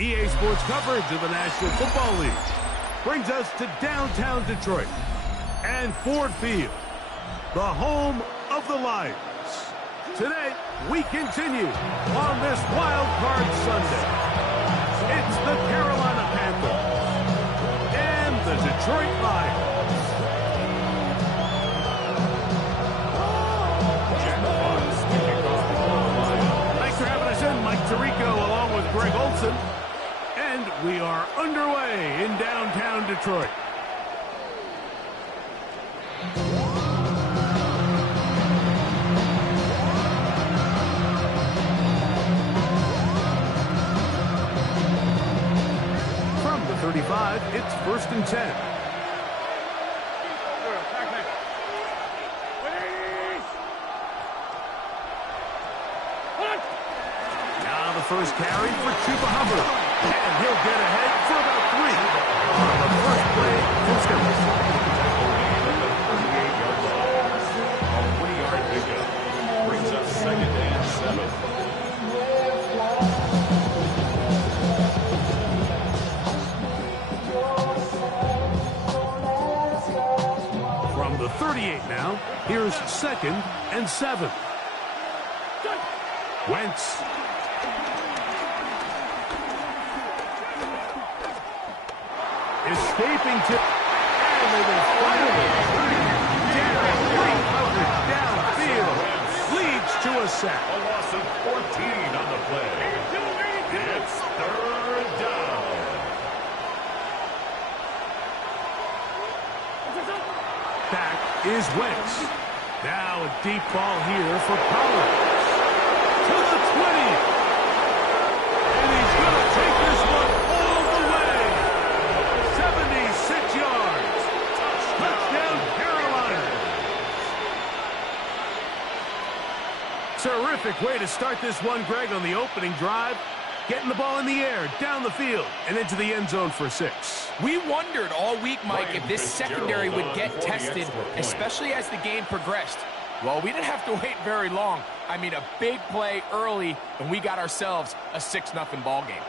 EA Sports coverage of the National Football League brings us to downtown Detroit and Ford Field, the home of the Lions. Today, we continue on this Wild Card Sunday. It's the Carolina Panthers and the Detroit Lions. Thanks for having us in, Mike Tirico, along with Greg Olson. And we are underway in downtown Detroit. From the 35, it's 1st and 10. Now the first carry for Chuba Hubbard. And he'll get ahead for about 3 on the first play from scrimmage. 20-yard pickup brings us 2nd and 7. From the 38 now, here's 2nd and 7. Wentz. Escaping to, and they will finally down, great coverage downfield, leads to a sack. A loss of 14 on the play. It's 3rd down. Back is Wentz. Now a deep ball here for Pollard. To the 20. And he's going to take this one all the way. 76 yards. Touchdown, Carolina. Terrific way to start this one, Greg, on the opening drive. Getting the ball in the air, down the field, and into the end zone for 6. We wondered all week, Mike, if this secondary would get tested, especially as the game progressed. Well, we didn't have to wait very long. I mean, a big play early, and we got ourselves a 6-0 ball game.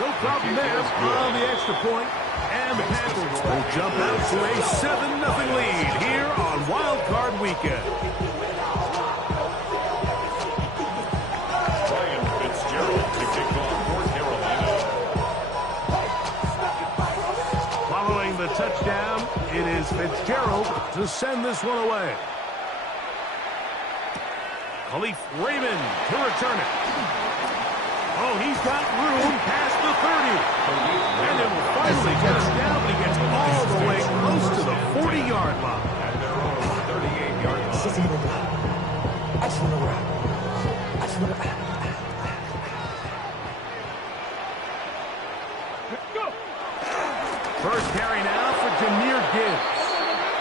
No problem there on the extra point. And the Panthers will jump out to a 7-0 lead here on Wild Card Weekend. Ryan Fitzgerald to kick off for Carolina. Following the touchdown, it is Fitzgerald to send this one away. Khalif Raymond to return it. Oh, he's got room past the 30. And it will finally touch down, but he gets all the way close to the 40-yard line. At their own 38-yard line. First carry now for Jahmyr Gibbs.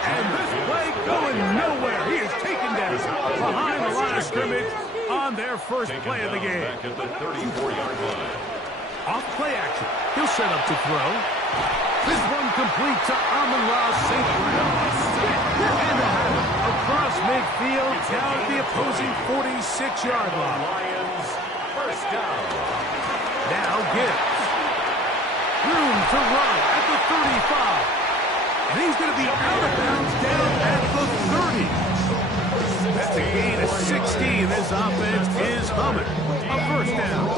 And this play going nowhere. He is taken down behind the line of scrimmage on their first play of the game. Back at the 34-yard line. Off play action. He'll set up to throw. This one complete to Amon-Ra St. Brown. And a habit across midfield down at the opposing 46-yard line. Lions first down. Now Gibbs. Room to run at the 35. And he's going to be out of bounds down at the 30. That's a gain of 16. This offense is humming. A first down.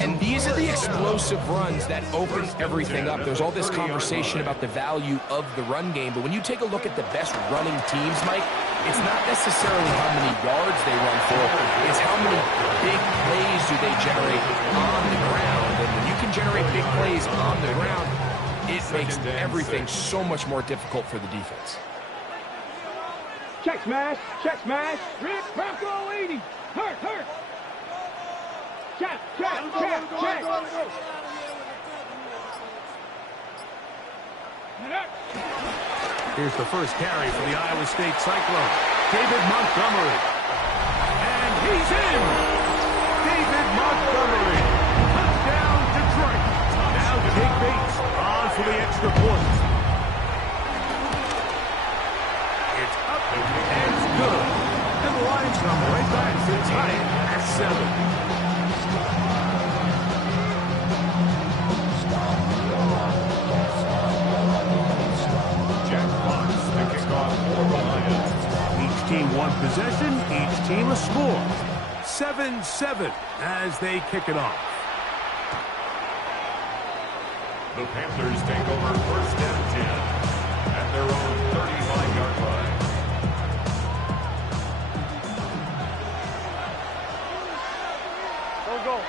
And these are the explosive runs that open everything up. There's all this conversation about the value of the run game, but when you take a look at the best running teams, Mike, it's not necessarily how many yards they run for, it's how many big plays do they generate on the ground. And when you can generate big plays on the ground, it makes everything so much more difficult for the defense. Check smash. Check smash. Rip. Bronco 80. Hurt. Check. Here's the first carry for the Iowa State Cyclone. David Montgomery. And he's in! David Montgomery. Touchdown, Detroit. Now Jake Bates on for the extra point. It's up and it's good. And the Lions come right back to tie it at 7. Team one possession, each team a score. 7-7 as they kick it off. The Panthers take over first and 10 at their own 35-yard line. Go.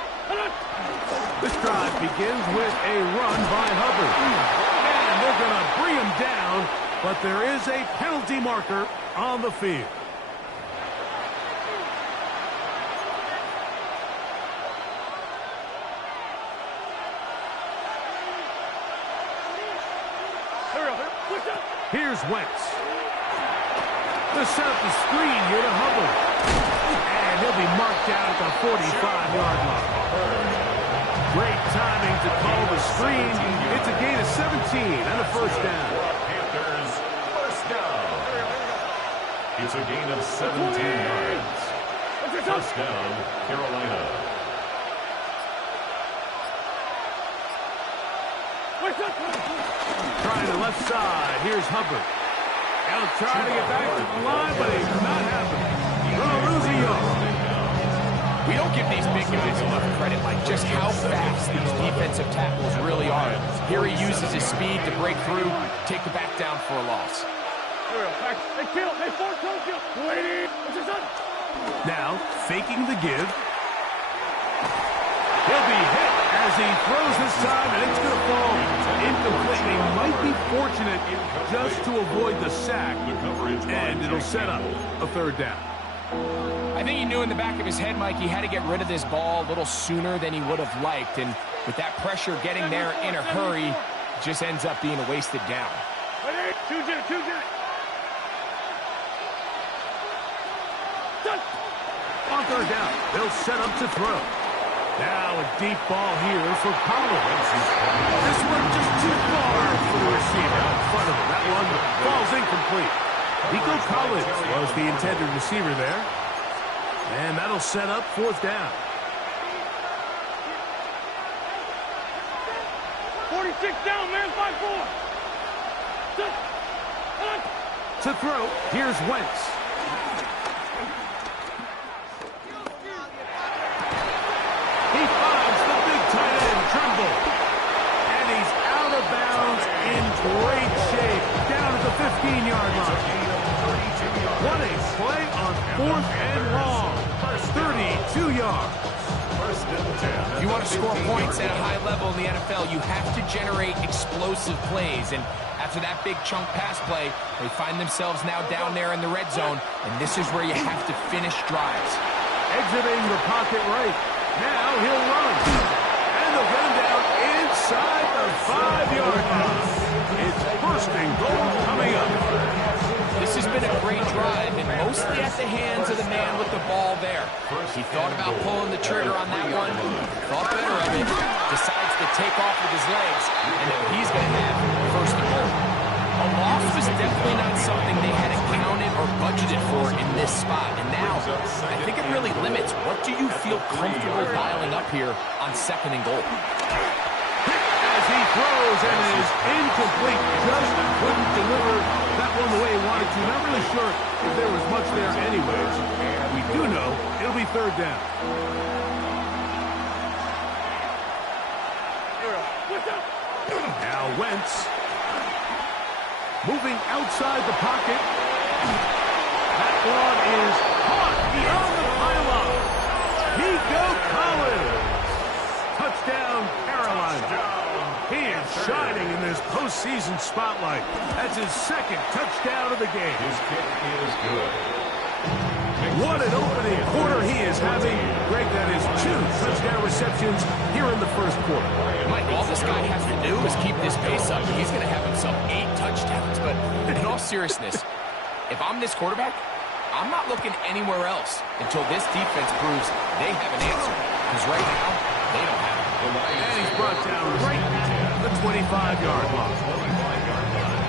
This drive begins with a run by Hubbard. And they're going to bring him down, but there is a penalty marker on the field. Here's Wentz. The set up the screen here to Hubbard. And he'll be marked down at the 45-yard line. Great timing to call the screen. It's a gain of 17 and a first down. Panthers first down. It's a gain of 17 yards. First down, Carolina. Trying the left side. Here's Hubbard. He'll try to get back to the line, but he's not happening. Gonna lose a yard. We don't give these big guys enough credit, like just how fast these defensive tackles really are. Here he uses his speed to break through, take the back down for a loss. Now, faking the give. He'll be hit as he throws this time, and it's going to fall incomplete. They might be fortunate just to avoid the sack, and it'll set up a third down. I think he knew in the back of his head, Mike, he had to get rid of this ball a little sooner than he would have liked, and with that pressure getting there in a hurry, it just ends up being a wasted down. On third down, they'll set up to throw. Now a deep ball here for Collins. This one just too far for the receiver in front of him. That one falls incomplete. Nico Collins was the intended receiver there. And that'll set up fourth down. 46 down, man, 5-4. To throw, here's Wentz. He finds the big tight end, Trimble. And he's out of bounds in great shape. Down at the 15-yard line. What a play on fourth and long. 32 yards. If you want to score points at a high level in the NFL, you have to generate explosive plays. And after that big chunk pass play, they find themselves now down there in the red zone. And this is where you have to finish drives. Exiting the pocket right. Now he'll run. And they'll get him down inside the 5-yard line. It's first and goal coming up. This has been a great drive, and mostly at the hands of the man with the ball there. He thought about pulling the trigger on that one, thought better of it, decides to take off with his legs, and now he's going to have first and goal. A loss was definitely not something they had accounted or budgeted for in this spot, and now I think it really limits what do you feel comfortable dialing up here on second and goal. As he throws and is incomplete, just couldn't deliver that one the way he wanted to. Not really sure if there was much there anyways. We do know it'll be third down. Now Wentz moving outside the pocket. That one is caught beyond the pylon. Nico Collins. Touchdown, Carolina. He is shining in this postseason. postseason spotlight. That's his second touchdown of the game. His kick is good. What an opening quarter he is having. Greg, that is 2 touchdown receptions here in the first quarter. Mike, all this guy has to do is keep this pace up, and he's going to have himself 8 touchdowns. But in all seriousness, if I'm this quarterback, I'm not looking anywhere else until this defense proves they have an answer. Because right now, they don't have it. And he's brought down right at the 25-yard line. 25-yard line.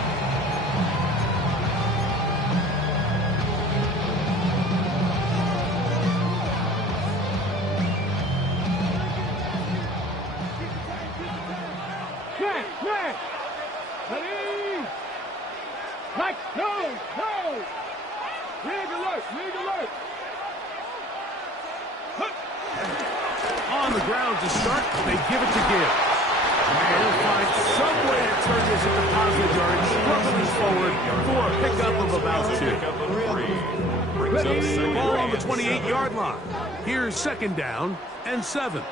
Man! Ready! Like, no! Rig alert! On the ground to start, they give it to Gibbs. And he'll find some way to turn this into positive yardage, struggling forward for a pickup of about 2. Ball on the 28-yard line. Here's second down and 7.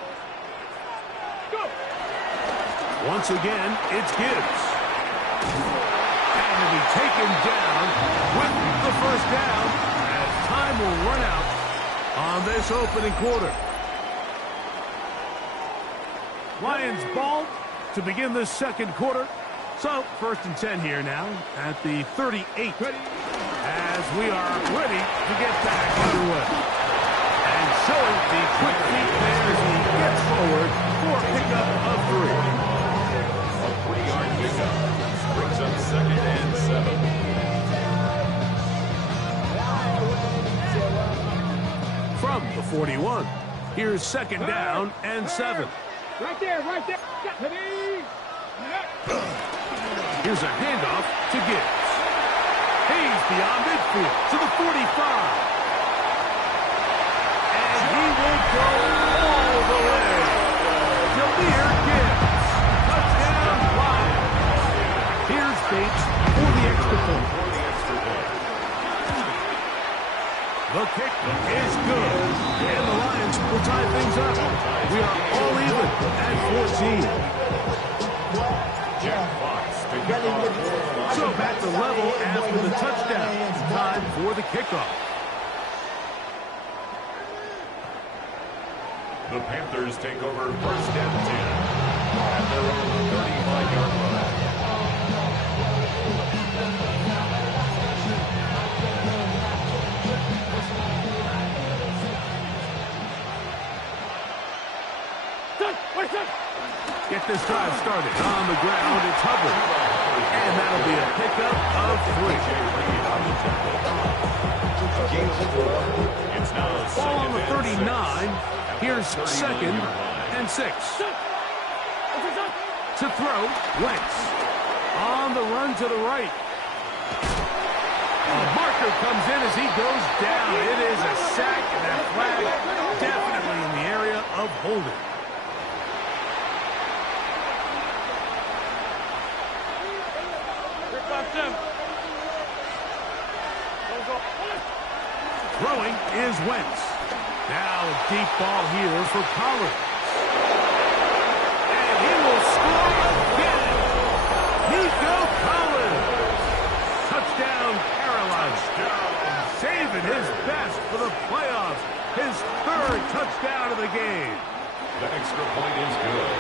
Once again, it's Gibbs. And he'll be taken down with the first down as time will run out on this opening quarter. Lions ball to begin this second quarter. So, first and 10 here now at the 38. As we are ready to get back underway. And showing the quick feet there as he gets forward for a pickup of 3. A 3-yard pickup brings up second and 7. From the 41, here's second down and 7. Right there! Ready! Here's a handoff to Gibbs. He's beyond midfield to the 45. And he will go all the way. Jahmyr Gibbs. Touchdown Lions. Here's Bates for the extra point. The kick is good. And the Lions will tie things up. We are all even at 14. Jack Fox to kick off. So back to level after the touchdown. Time for the kickoff. The Panthers take over first and 10 at their own 35-yard line. Get this drive started. On the ground, it's Hubbard. And that'll be a pickup of 3. It's now Ball on the second and 39. Here's second and 6. To throw, Wentz. On the run to the right. A marker comes in as he goes down. It is a sack, and that flag definitely in the area of holding. Throwing is Wentz. Now a deep ball here for Collins. And he will score again. Nico Collins. Touchdown, Carolina. Saving his best for the playoffs. His 3rd touchdown of the game. The extra point is good.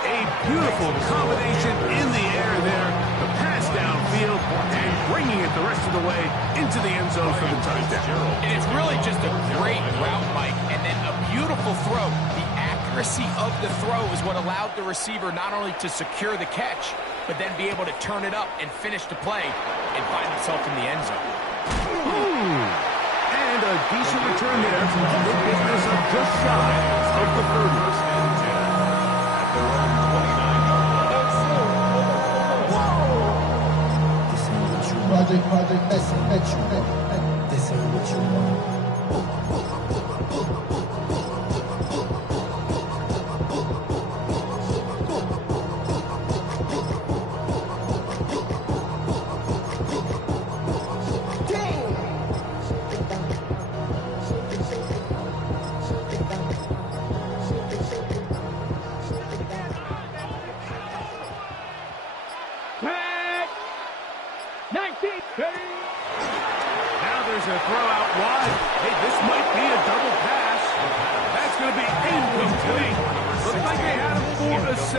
A beautiful combination in the air there. The pass downfield and bringing it the rest of the way into the end zone for the touchdown. And it's really just a great route, Mike, and then a beautiful throw. The accuracy of the throw is what allowed the receiver not only to secure the catch, but then be able to turn it up and finish the play and find himself in the end zone. And a decent return there from the business of just shy of the 30s. Project, this ain't what you want.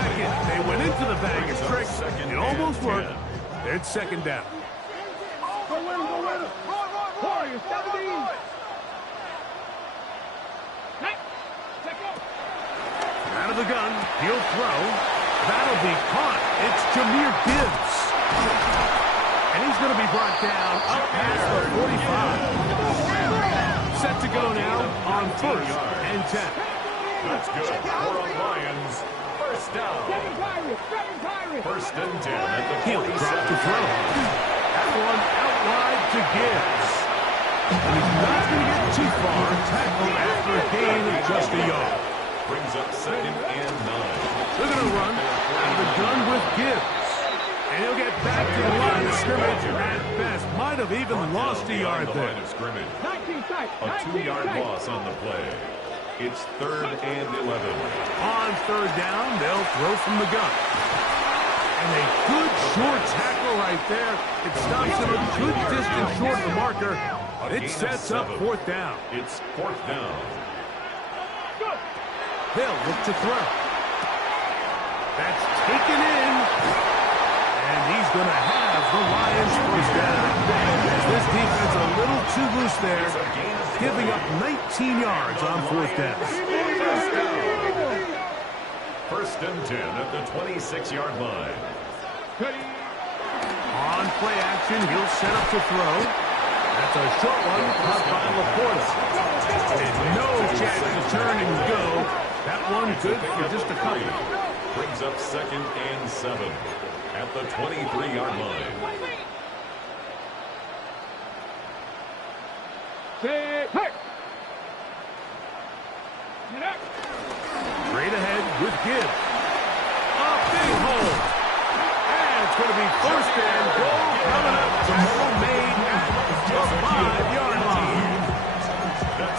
second. They went into the bag of tricks. It almost worked. It's second down. Go with him, go with him. Warriors, 17. Out of the gun, he'll throw. That'll be caught. It's Jahmyr Gibbs. And he's going to be brought down up past the 45. Set to go now on 1st and 10. That's good for the Lions. First down. First and 10 at the 47. He'll drop to throw. That one out wide to Gibbs. And he's not going to get too far. Tackle after a gain of just a yard. Brings up 2nd and 9. They're going to run out of the gun with Gibbs. And he'll get back to the line of scrimmage at best. Might have even lost a yard there. Line of scrimmage. A 2-yard loss on the play. It's 3rd and 11. On 3rd down, they'll throw from the gun. And a good short tackle right there. It stops him a good distance short of the marker. It sets up 4th down. It's 4th down. They'll look to throw. That's taken in. And he's going to have the Lions first down. As this defense a little too loose there, giving up 19 yards on 4th down. First and 10 at the 26-yard line. On play action, he'll set up to throw. That's a short one, caught by Laporta. And no chance to turn and go. That one good for just a couple. Brings up 2nd and 7 at the 23-yard line. Straight ahead with Gibbs. A big hole. And it's going to be 1st and goal coming up. Tomorrow made at the 5-yard line.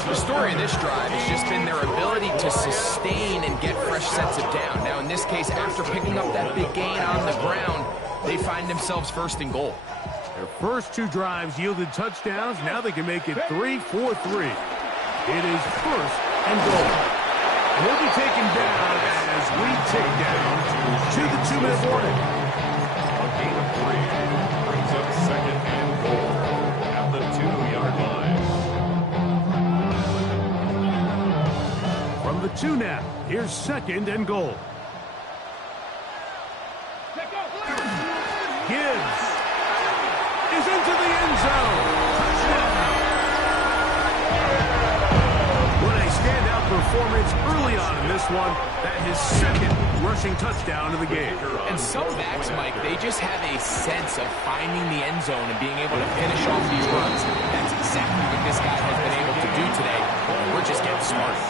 The story of this drive has just been their ability to sustain and get fresh sets of down. Now, in this case, after picking up that big gain on the ground, they find themselves 1st and goal. Their first 2 drives yielded touchdowns. Now they can make it 3-4-3. It is 1st and goal. And he'll be taken down as we tick down to the 2-minute warning. A gain of 3 brings up 2nd and goal at the 2-yard line. From the 2 now, here's 2nd and goal. Gibbs is into the end zone. Touchdown. What a standout performance early on in this one. That his 2nd rushing touchdown of the game. And some backs, Mike, they just have a sense of finding the end zone and being able to finish off these runs. That's exactly what this guy has been able to do today. We're just getting started.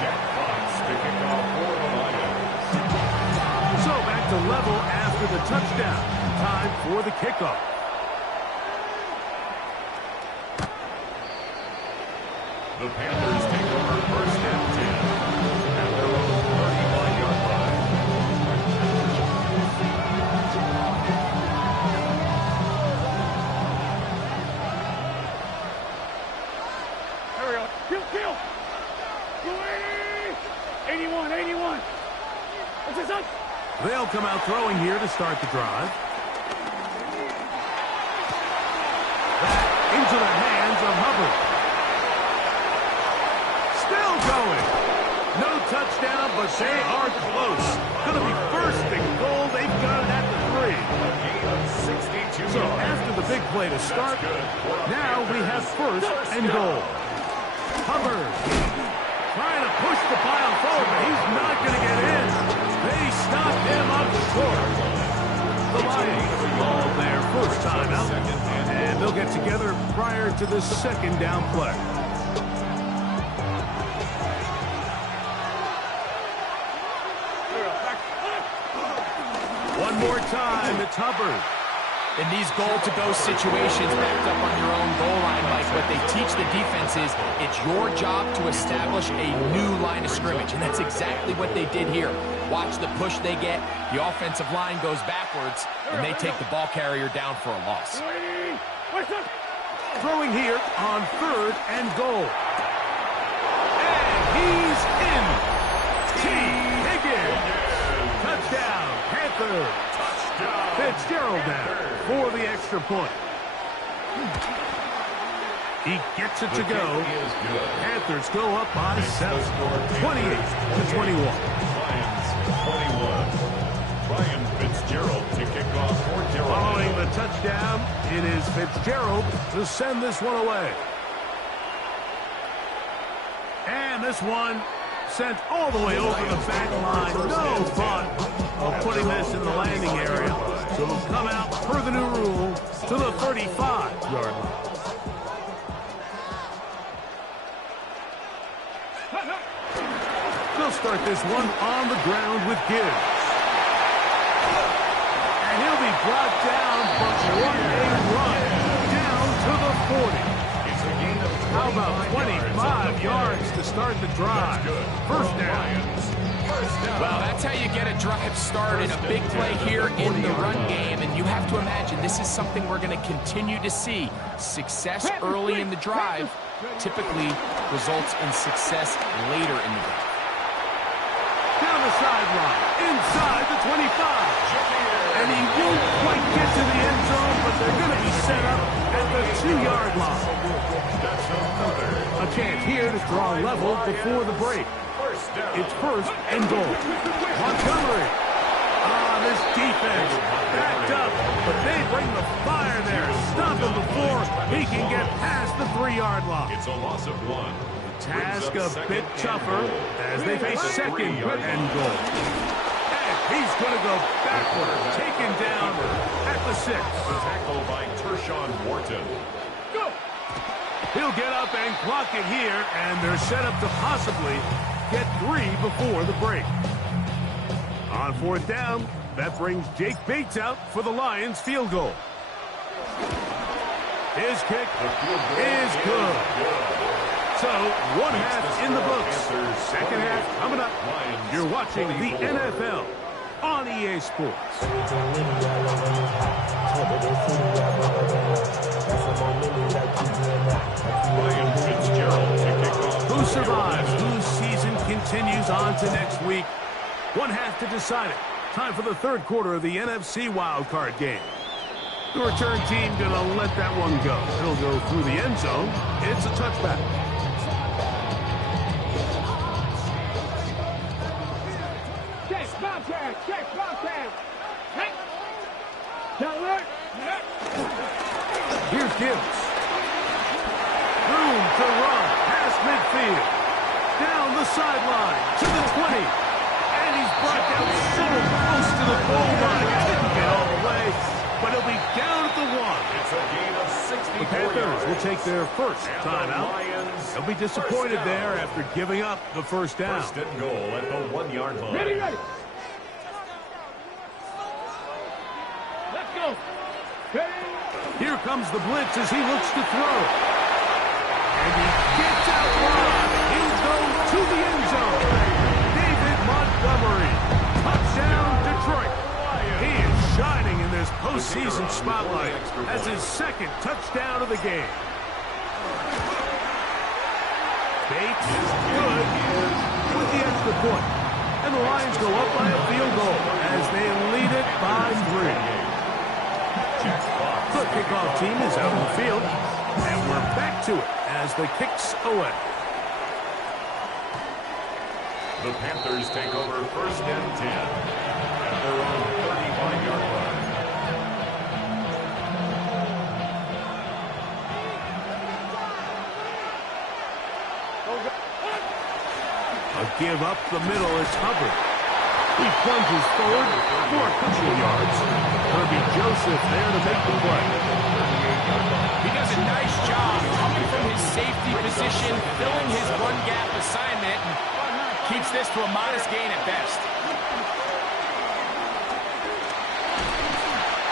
Jack Fox to kick off for the Lions. So back to level after the touchdown. Time for the kickoff. The Panthers take over 1st and 10 at their own 35-yard line. There we go. Kill. 81, 81. What's this up? They'll come out throwing here to start the drive. That into the hands of Hubbard. Still going. No touchdown, but they are close. Going to be 1st and goal. They've got it at the 3. A gain of 62 So yards. after the big play to start, now we have 1st and goal. Hubbard trying to push the pile forward, but he's not going to get in. They stopped him up short. The Lions ball their first time out, and they'll get together prior to the 2nd down play. One more time, it's Hubbard. In these goal-to-go situations, backed up on your own goal line, Mike, what they teach the defense is it's your job to establish a new line of scrimmage, and that's exactly what they did here. Watch the push they get. The offensive line goes backwards, and they take the ball carrier down for a loss. Throwing here on 3rd and goal. And he's in. T. Higgins. good. Touchdown. Fitzgerald down for the extra point. He gets it to go. Is good. Panthers go up by 7, 28-21. Lions 21. Ryan Fitzgerald to kick off for Carolina. Following the touchdown, it is Fitzgerald to send this one away. And this one sent all the way over the back line. No thought of putting this in the landing area. So it'll come out per the new rule to the 35-yard line. They'll start this one on the ground with Gibbs. And he'll be brought down, but what a run down to the 40. It's a gain of How about 25 yards to start the drive? First down. Well, that's how you get a drive started. A big play here in the run game, and you have to imagine this is something we're going to continue to see. Success early in the drive typically results in success later in the drive. Down the sideline, inside the 25. And he won't quite get to the end zone, but they're going to be set up at the 2-yard line. A chance here to draw level before the break. It's first and goal. Montgomery. This defense backed up, but they bring the fire there. Stop him before he can get past the 3-yard line. It's a loss of 1. Task a bit tougher as they face second and goal. And he's going to go backward, taken down at the 6. Tackle by Tershawn Wharton. He'll get up and clock it here, and they're set up to possibly get 3 before the break. On 4th down, that brings Jake Bates out for the Lions field goal. His kick is good. So, 1 half in the books. Second half coming up. You're watching the NFL on EA Sports. Ryan Fitzgerald to kick off. Who survives? Whose season continues on to next week? 1 half to decide it. Time for the third quarter of the NFC wildcard game. The return team going to let that one go. It'll go through the end zone. It's a touchback. Check, contact. Hey. Downward. Here's Gibbs. Room to run past midfield. Down the sideline to the 20. And he's brought down so close to the goal line. Didn't get all the way, but he'll be down at the 1. It's a gain of 64 The Panthers will take their first And timeout. the Lions, They'll be disappointed first down. there after giving up the first down. First and goal at the 1-yard line. Ready. Let's go. Ready. Here comes the blitz as he looks to throw. And he gets out wide. He'll go to the end zone. David Montgomery. Touchdown, Detroit. He is shining in this postseason spotlight. That's his second touchdown of the game. Bates is good with the extra point. And the Lions go up by a field goal as they lead it by 3. The kickoff team is out on the field, and we're back to it as the kick's away. The Panthers take over first and 10 at their own 35-yard line. A give up the middle is Hubbard. He plunges forward for a couple of yards. Herbie Joseph there to make the play. He does a nice job coming from his safety position, filling his run gap assignment, and keeps this to a modest gain at best.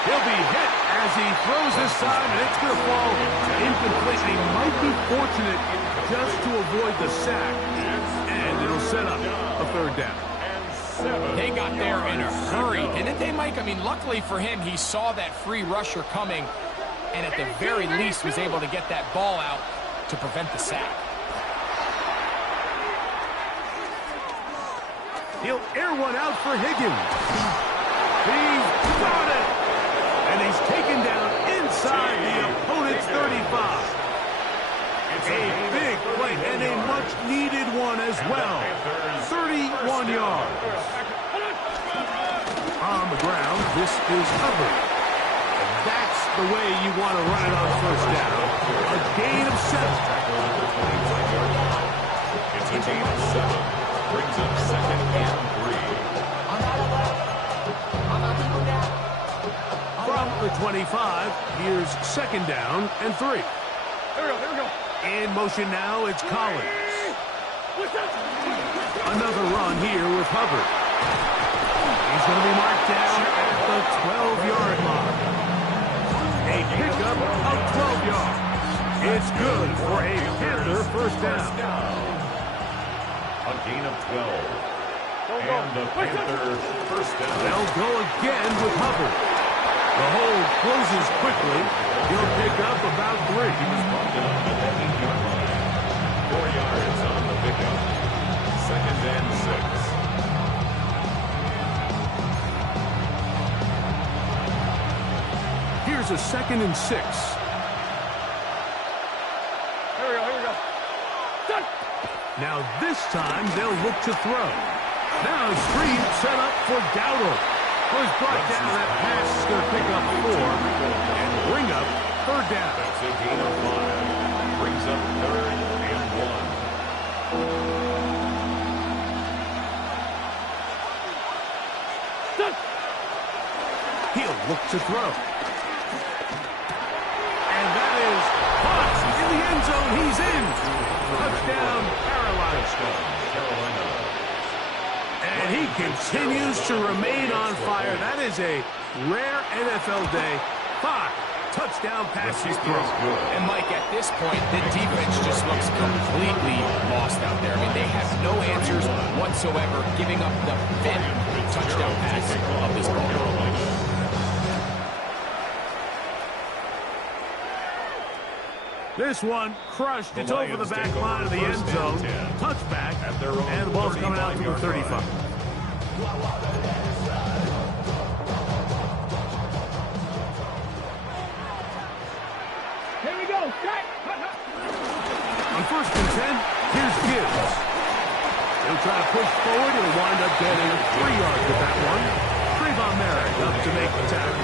He'll be hit as he throws this time, and it's going to fall incomplete. He might be fortunate just to avoid the sack, and it'll set up a third down. They got there in a hurry, didn't they, Mike? I mean, luckily for him, he saw that free rusher coming, and at the very least was able to get that ball out to prevent the sack. He'll air one out for Higgins. He 12, 31 yards. On the ground, this is Hubbard. That's the way you want to run it on first down. A gain of 7. It's a gain of 7. Brings up 2nd and 3. From the 25, here's 2nd down and 3. Here we go. In motion now, it's Collins. Another run here with Hubbard. He's going to be marked down at the 12-yard line. A pickup of 12 yards. It's good for a Panther first down. A gain of 12. And the Panther first down. They'll go again with Hubbard. The hold closes quickly. He'll pick up about 3. He's bumped it up at the 8-yard line. 4 yards on the pickup. 2nd and 6. Here's a 2nd and 6. Here we go. Done. Now this time they'll look to throw. Now Street set up for Dowdle. Was brought down. That pass is going to pick up 4 and bring up 3rd down. That's a gain of 5. Brings up 3rd and 1. Done. He'll look to throw. And that is caught in the end zone. He's in. Touchdown, Carolina. And he continues to remain on fire. That is a rare NFL day. 5 touchdown passes thrown. And Mike, at this point, the defense just looks completely lost out there. I mean, they have no answers whatsoever, giving up the 5th touchdown pass of this ball. This one crushed. It's over the back line of the end zone. Touchback. And the ball's coming out to the 35. Here we go. Strike. On 1st and 10, here's Gibbs. He'll try to push forward. He'll wind up getting 3 yards with that one. Trayvon Merrick up to make the tackle.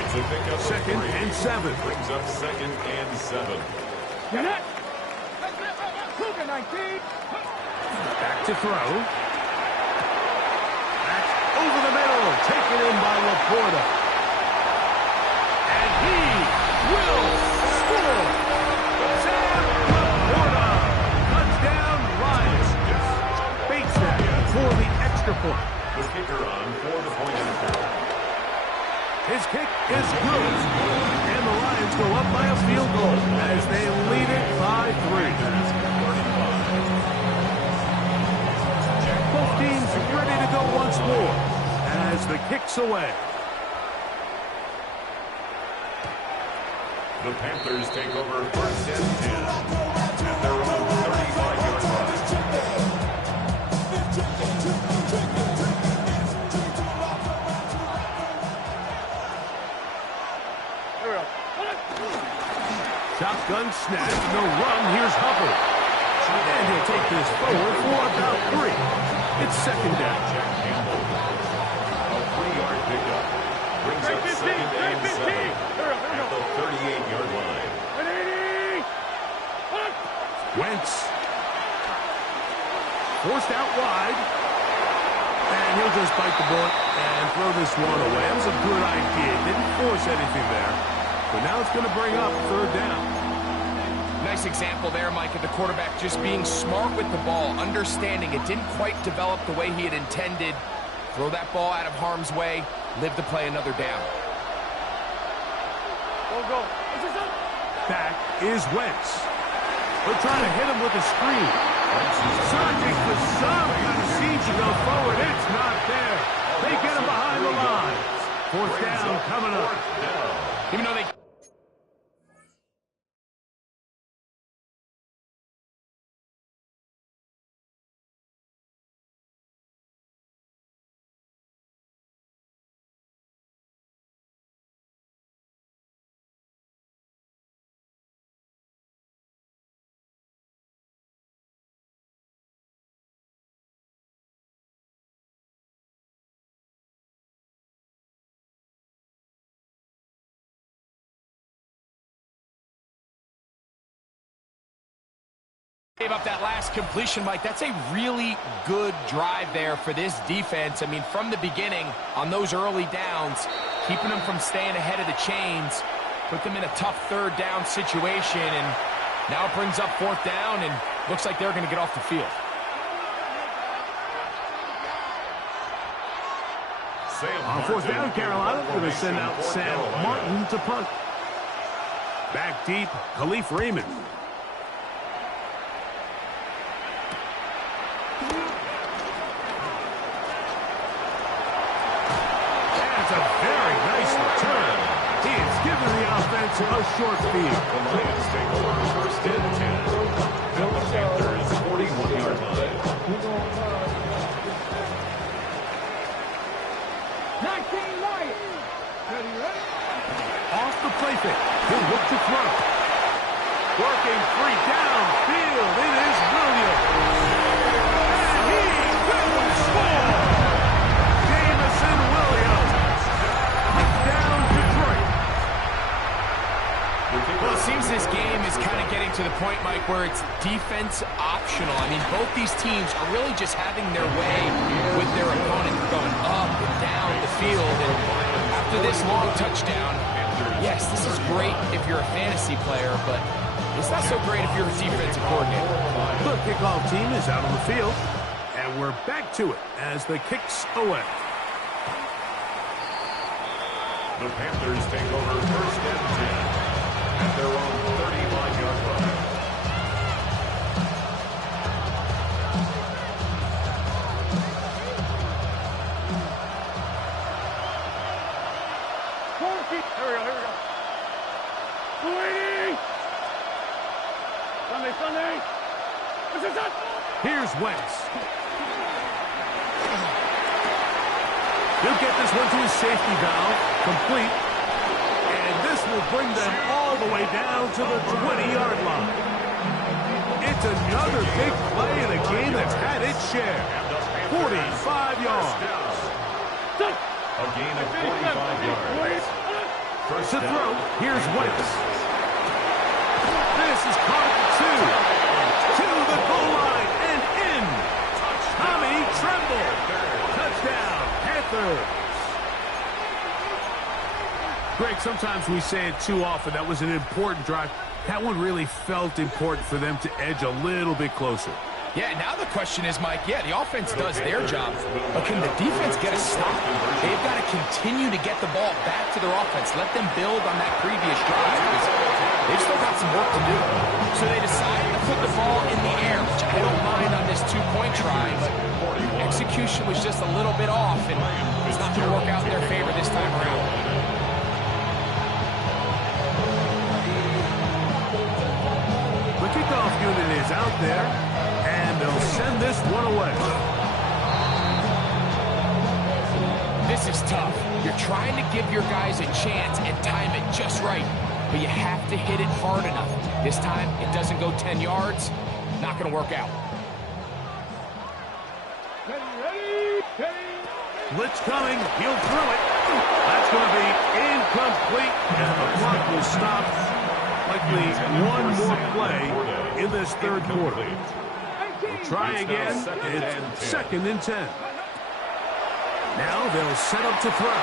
It's a pickup. 2nd and 7. Brings up 2nd and 7. You're not. Cougar 19. Back to throw. That's over the middle. Taken in by Laporta. And he will score. Sam Laporta. Touchdown, Lions. Bates that for the extra point. The kicker on for the point after. His kick is good. And the Lions go up by a field goal as they lead it by 3. Both teams ready to go once more as the kick's away. The Panthers take over 1st and 10 at their own 35-yard line. Shotgun snap, no run, here's Hubbard. And he'll take this forward for about 3. It's 2nd down. Jack Campbell. A 3-yard pickup. Brings up 2nd and 7 at the 38-yard line. Wentz. Forced out wide. And he'll just bite the bullet and throw this one away. That was a good idea. Didn't force anything there. But now it's going to bring up 3rd down. Nice example there, Mike, of the quarterback just being smart with the ball, understanding it didn't quite develop the way he had intended. Throw that ball out of harm's way, live to play another down. Go. Back is Wentz. They're trying to hit him with a screen. Searching for some kind of siege to go forward. It's not there. They get him behind the line. 4th down coming up. Even though they Gave up that last completion, Mike. That's a really good drive there for this defense. I mean, from the beginning, on those early downs, keeping them from staying ahead of the chains, put them in a tough third down situation, and now it brings up fourth down, and looks like they're going to get off the field. On fourth down, Carolina going to send out Sam Martin to punt. Back deep, Khalif Raymond. That's a very nice return. He has given the offense a short field. The Lions take over first and 10. At the Panthers' 41-yard line. 19 Lions. Ready, ready? Off the play fake. He'll look to throw. Working free downfield. It is Williams. And he will score. Jameson Williams. Touchdown, Detroit. Well, it seems this game is kind of getting to the point, Mike, where it's defense optional. I mean, both these teams are really just having their way with their opponent, going up and down the field. And after this long touchdown, yes, this is great if you're a fantasy player, but it's not so great if you're a defensive coordinator. The kickoff team is out on the field, and we're back to it as the kicks away. The Panthers take over first and 10 at their own 35-yard line. Here we go, here we go. 280. Sunday. What's this on? Here's Wentz. He'll get this one to his safety valve, complete. And this will bring them all the way down to the 20-yard line. It's another big play in a game that's had its share. 45 yards. A gain of 45 yards. To throw, here's Wentz. This is caught at the 2. To the goal line and in. Tommy Tremble. Touchdown, Panthers. Greg, sometimes we say it too often. That was an important drive. That one really felt important for them to edge a little bit closer. Yeah, now the question is, Mike, yeah, the offense does their job, but can the defense get a stop? They've got to continue to get the ball back to their offense. Let them build on that previous drive, because they've still got some work to do. So they decided to put the ball in the air, which I don't mind on this two-point try, but execution was just a little bit off, and it's not going to work out in their favor this time around. The kickoff unit is out there, and they'll send this one away. This is tough. You're trying to give your guys a chance and time it just right, but you have to hit it hard enough. This time, it doesn't go 10 yards. Not going to work out. Ready. Blitz coming. He'll throw it. That's going to be incomplete, and the clock will stop. Likely one more play in this third quarter. We'll try again. It's second and 10. Now they'll set up to throw.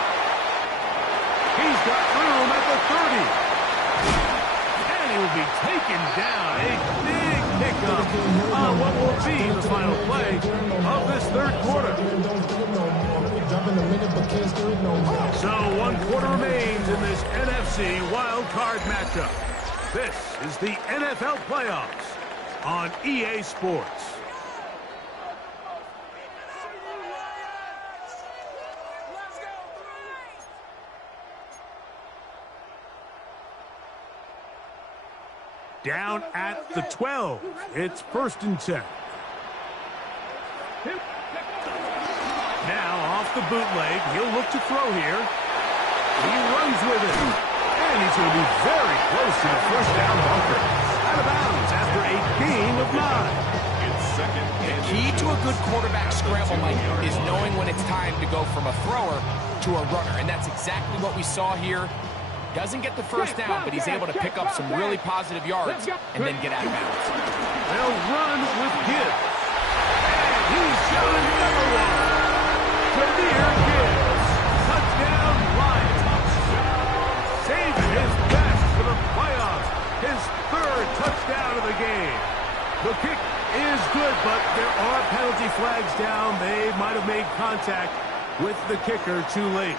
He's got room at the 30. And he will be taken down. A big pickup on what will be the final play of this third quarter. So 1 quarter remains in this NFC wild card matchup. This is the NFL playoffs on EA Sports. Down at the 12. It's first and 10. Now off the bootleg. He'll look to throw here. He runs with it. And he's going to be very close to the first down bunker. Out of bounds after a gain of 9. It's second The and key to a good quarterback scramble, Mike, is knowing when it's time to go from a thrower to a runner. And that's exactly what we saw here. Doesn't get the first down, but he's able to pick up some really positive yards and then get out of bounds. They'll run with Gibbs. And he's got another one. Jahmyr Gibbs. Touchdown, Lions. Saving his best for the playoffs. His third touchdown of the game. The kick is good, but there are penalty flags down. They might have made contact with the kicker too late.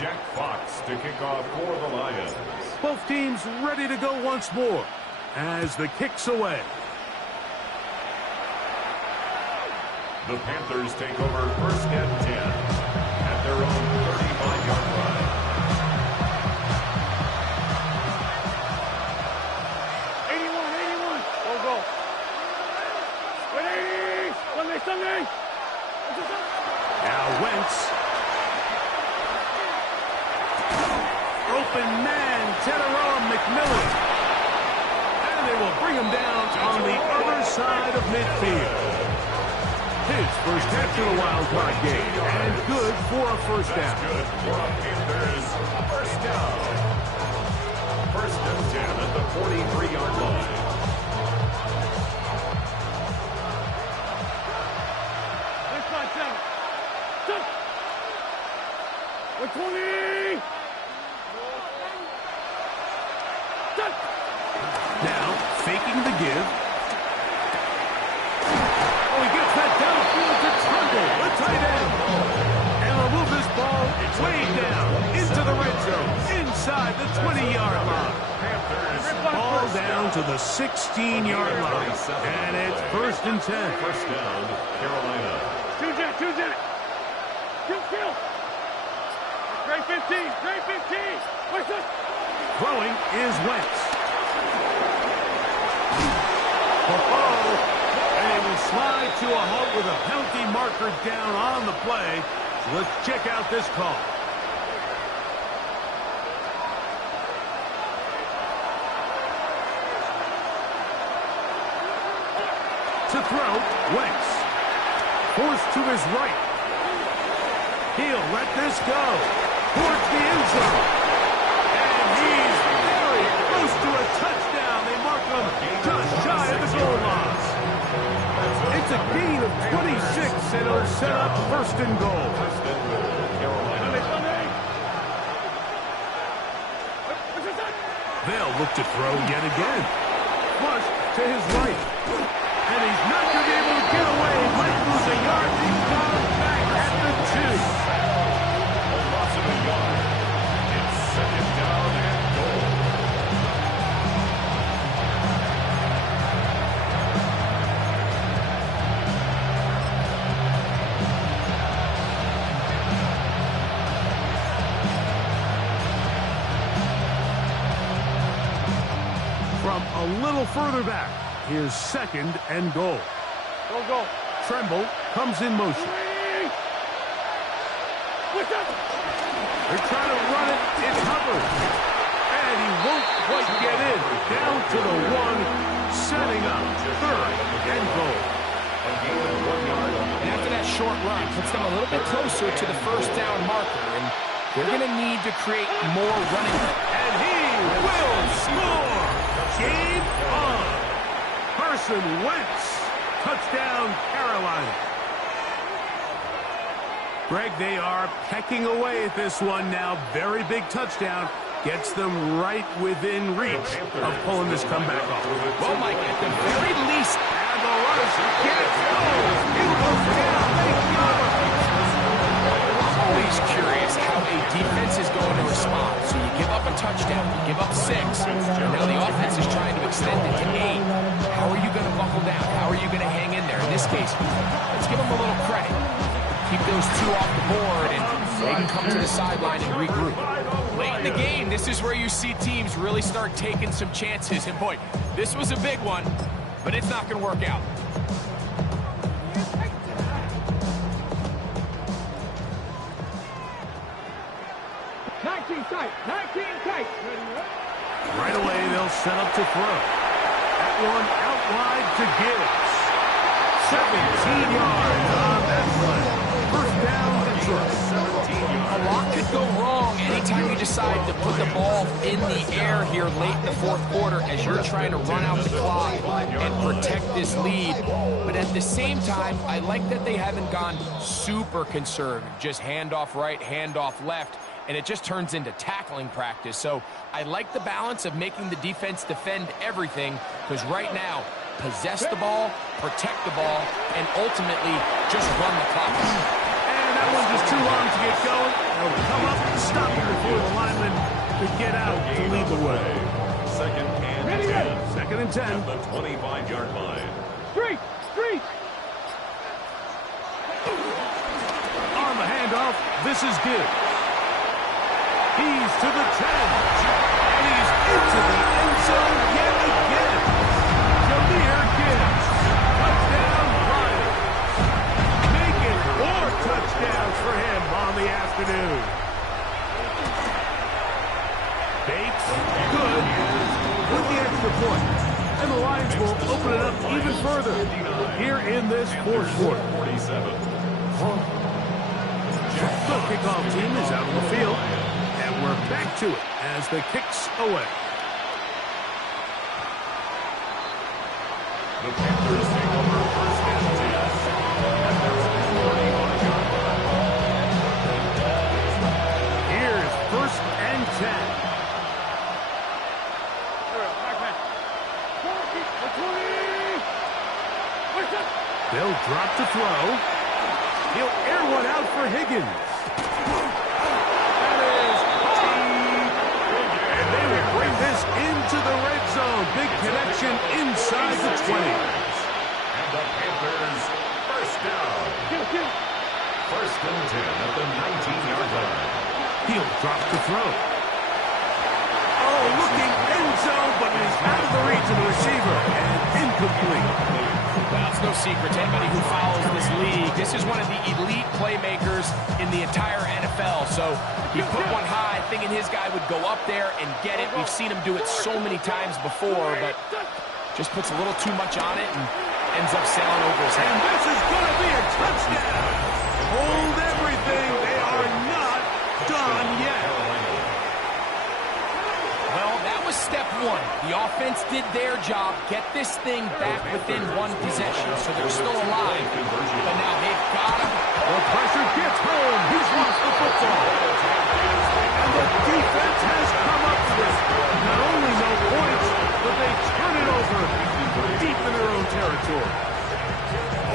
Jack Fox to kick off for the Lions. Both teams ready to go once more as the kick's away. The Panthers take over first and 10 at their own 35-yard line. 81. Go. 180. Sunday. Now Wentz. Open man, Teteron McMillan. And they will bring him down on the other side of midfield. His first catch of the wild card game. And good for a first down. Good for a Panthers first down. First and 10 at the 43-yard line. Let's find 120. Now, faking the give. Oh, he gets that downfield to Trundle, the tight end. And will move this ball way down into the red zone, inside the 20-yard line. Ball down to the 16-yard line. And it's first and 10. First down, Carolina. Two jet. Kill. Great 15. What's up? Throwing is Wentz. And he will slide to a halt with a penalty marker down on the play. Let's check out this call. To throw, Wentz. Forced to his right. He'll let this go. Towards the end zone. And he's very close to a touchdown. They mark him just shy of the goal line. It's a gain of 26, and it'll set up first and goal. Carolina. They'll look to throw yet again. Flush to his right. And he's not going to be able to get away. Might lose a yard. He's down back at the 2. A loss of a yard. It's second down and goal. From a little further back, here's second and goal. Go. Tremble comes in motion. What's up? They're trying to run it. It's Hubbard. And he won't quite get in. Down to the 1, setting up third and goal. A gain of 1 yard on the And after that short run, puts them a little bit closer to the first down marker. And they're going to need to create more running. And he will score. Game on. Carson Wentz. Touchdown, Carolina. Greg, they are pecking away at this one now. Very big touchdown. Gets them right within reach of pulling this comeback off. Well, Mike, at the very least, And the rush gets goes. He goes down. Thank God. I'm always curious how a defense is going to respond. So you give up a touchdown, you give up 6, and now the offense is trying to extend it to 8. How are you going to buckle down? How are you going to hang in there? In this case, let's give them a little credit. Keep those 2 off the board, and they can come to the sideline and regroup. Late in the game, this is where you see teams really start taking some chances. And boy, this was a big one, but it's not going to work out. Right away, they'll set up to throw. That one out wide to Gibbs. 17 yards on that play. First down, Detroit. 17 yards. A lot could go wrong anytime you decide to put the ball in the air here late in the fourth quarter as you're trying to run out the clock and protect this lead. But at the same time, I like that they haven't gone super conservative, just handoff right, handoff left, and it just turns into tackling practice. So I like the balance of making the defense defend everything, because right now, possess the ball, protect the ball, and ultimately just run the clock. And that one's just too long to get going. They'll come up and stop it before the lineman could get out to lead the way. Second and 10. Second and 10. At the 25-yard line. Street! Street! On the handoff, this is Gibbs. He's to the 10. And he's into the end zone yet again. Jahmyr Gibbs. Touchdown, Lions. Making 4 touchdowns for him on the afternoon. Bates, good, with the extra point. And the Lions will open it up even further here in this fourth quarter. 47. The kickoff team is out on the field, and we're back to it as the kick's away. The Panthers take over first and 10. At their own 41-yard line. Here's first and 10. They'll drop to throw. He'll air one out for Higgins. That is deep. And they will bring this into the red zone. Big connection inside the 20. And the Panthers first down. First and 10 at the 19-yard line. He'll drop to throw. Oh, looking end zone, but it is out of the reach of the receiver and incomplete. Well, it's no secret to anybody who follows this league. This is one of the elite playmakers in the entire NFL. So he put one high, thinking his guy would go up there and get it. We've seen him do it so many times before, but just puts a little too much on it and ends up sailing over his head. And this is going to be a touchdown. Hold everything. They are not done yet. Well, that was step one. The offense did their job, get this thing back within one possession, so they're still alive. But now they've got him. The pressure gets home. He's lost the football. And the defense has come up with not only no points, but they turn it over deep in their own territory.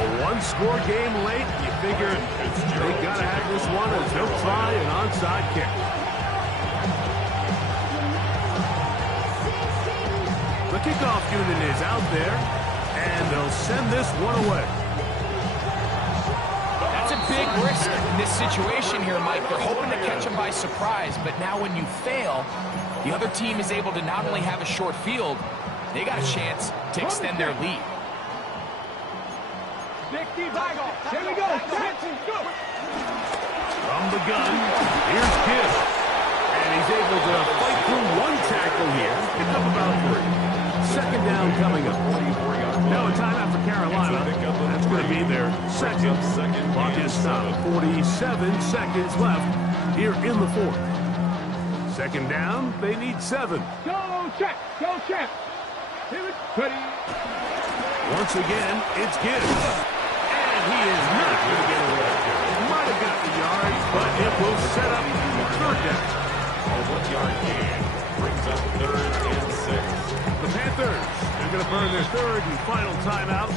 A one-score game late, you figure they got to have this one as they'll try an onside kick. The kickoff unit is out there, and they'll send this one away. That's a big risk in this situation here, Mike. They're hoping to catch them by surprise, but now when you fail, the other team is able to not only have a short field, they got a chance to extend their lead. Here we go. From the gun, here's Gibbs. And he's able to fight through one tackle here, pick up about 3. Second down coming up. Now a timeout for Carolina. That's going to be their second. Clock is stopped. 47 seconds left here in the fourth. Second down, they need 7. Go, check. Ready. Once again, it's Gibbs. And he is not going to get away. Might have got the yard, but it will set up third down. A 1-yard gain brings up third and 6. The Panthers, they're going to burn their third and final timeout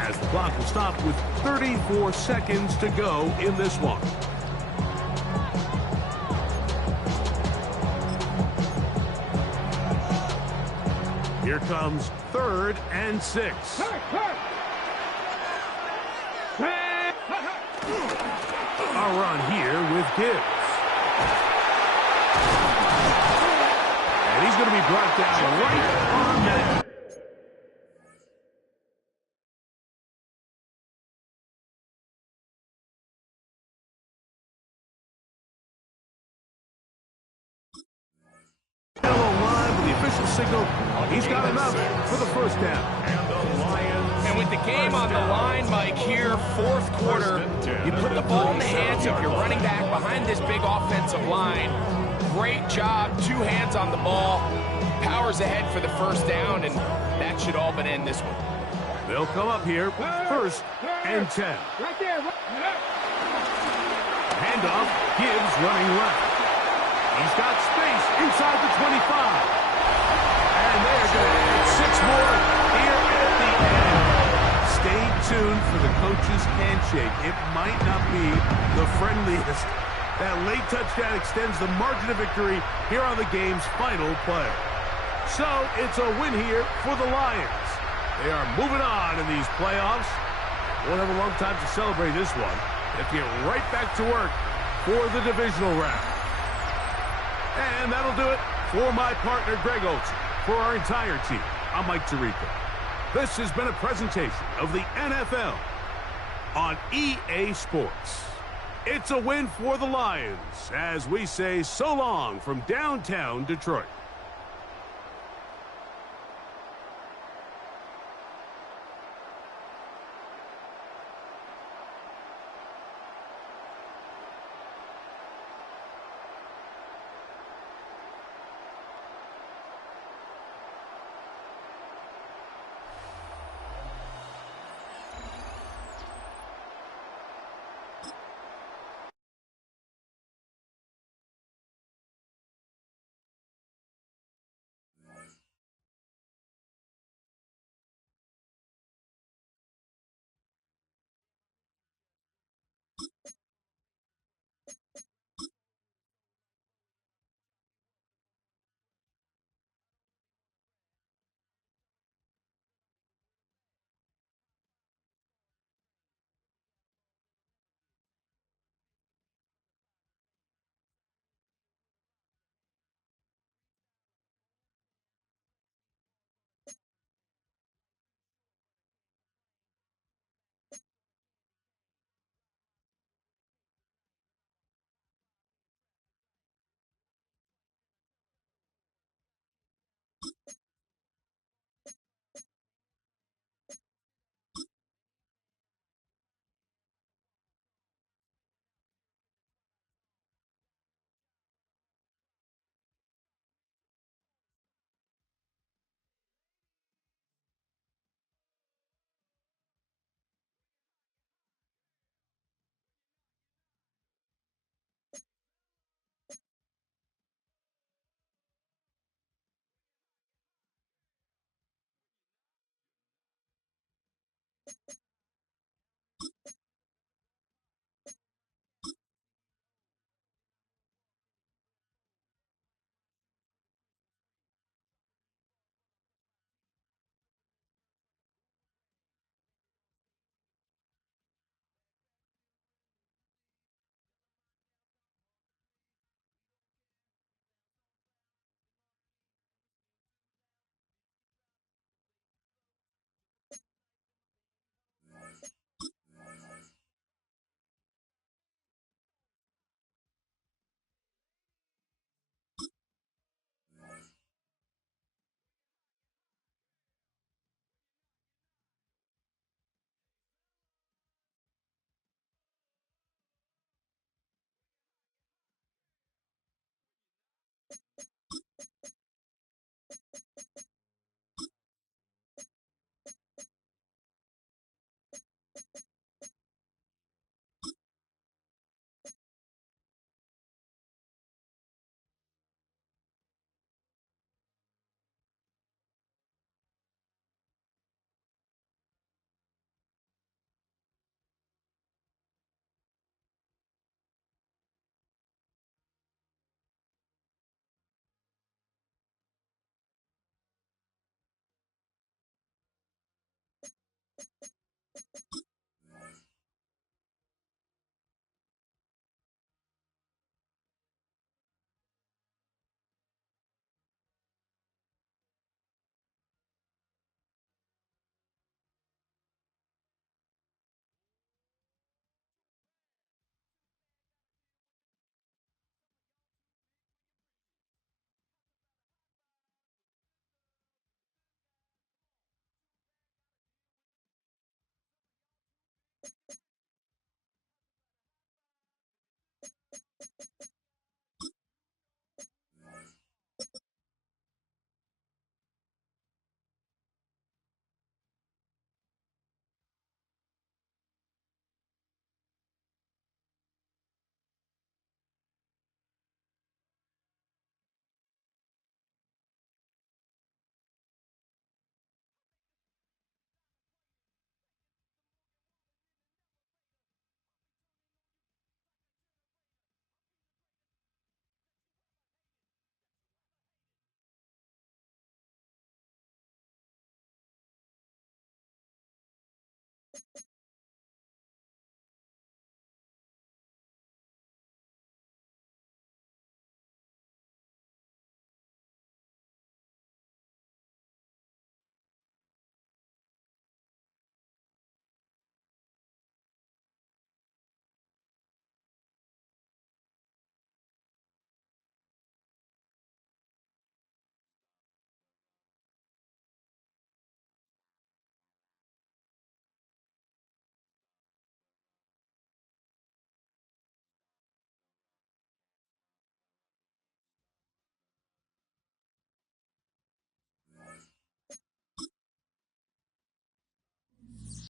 as the clock will stop with 34 seconds to go in this one. Here comes third and 6. A run here with Gibbs. And he's going to be brought down right on that. Yellow line with the official signal. He's got enough for the first down. And the Lions And with the game on the line, Mike, here, fourth quarter, you put the ball in the hands of your running back behind this big offensive line. Great job, 2 hands on the ball, powers ahead for the first down, and that should all but end this one. They'll come up here, first and 10. Right there. Handoff, Gibbs running left. He's got space inside the 25. And they're going to add 6 more here at the end. Stay tuned for the coach's handshake. It might not be the friendliest. That late touchdown extends the margin of victory here on the game's final play. So it's a win here for the Lions. They are moving on in these playoffs. Won't have a long time to celebrate this one. Let's get right back to work for the divisional round. And that'll do it for my partner, Greg Olson. For our entire team, I'm Mike Tirico. This has been a presentation of the NFL on EA Sports. It's a win for the Lions as we say so long from downtown Detroit.